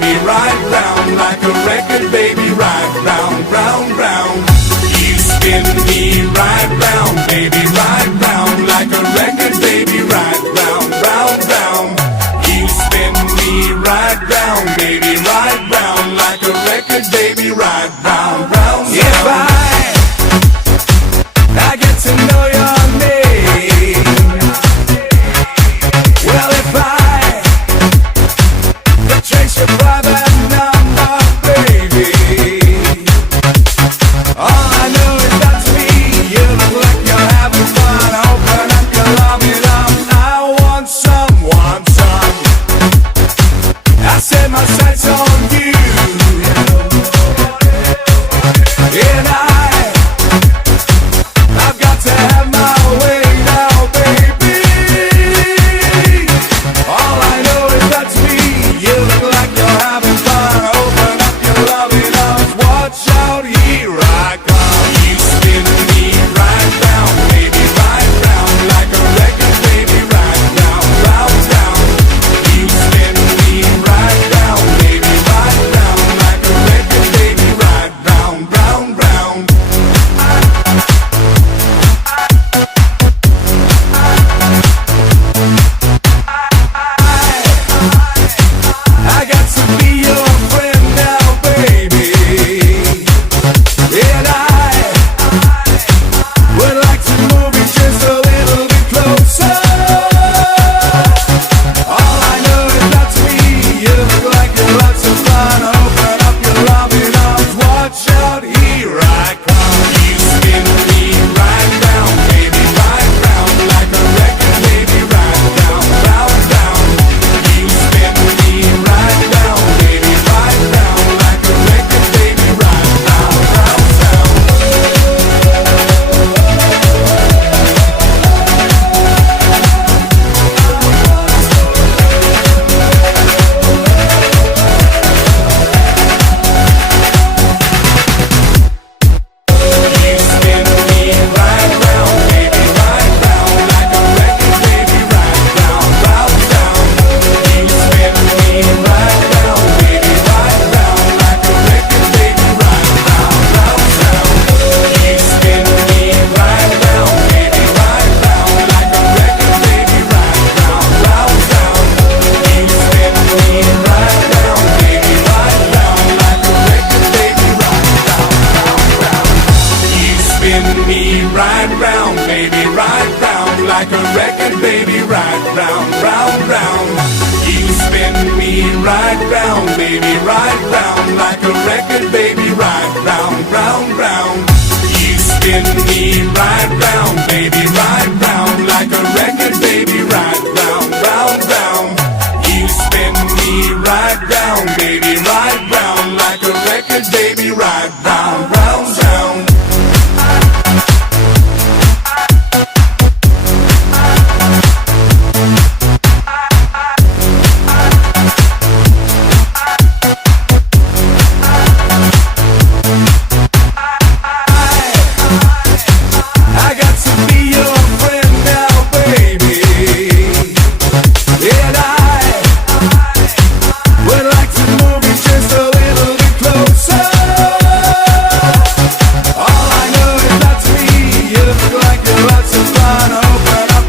baby, right round like a record, baby, right round, round, round. You spin me right round, baby, right round like a record, baby, right round, round, round. You spin me right round, baby, right round like a record, baby, right round, round, round. If I get to know your name, well, if I could trace your private number, baby, all I know is that's me. You look like you're having fun. Open up your loving arms. I want some, want some. I set my sights on you, and I've got to have my way now, baby. All I know is that's me. You look like you're having fun. Open up your loving arms. Watch out, here I come. You spin me right round, baby, right round like a record, baby, right round, round, round. You spin me right round, baby, right round like a record, baby, right round, round, round. I got to be your friend now, baby, and I would like to move you just a little bit closer. All I know is that's me. You look like you're lots of fun. Open up your loving arms. Watch out, here I come. You spin me right round, baby, right round like a record, baby, right round, round, round. You spin me right round, baby, right round like a record, baby, right round, round, round. You spin me right round, baby, right round like a record, baby, right round, round, round. You spin me right round, baby, right round like a record, baby, right round, round, round. You spin me right round, baby, right round like a record, baby, right round, round, round. You spin me right round, baby, right round like a record, baby, right round, round, round. You spin me right round, baby, right round like a record, baby, right round, round, round. You spin me right round, baby, right round like a record, baby, right round, round, round. You spin me right round, baby, right round like a record, baby,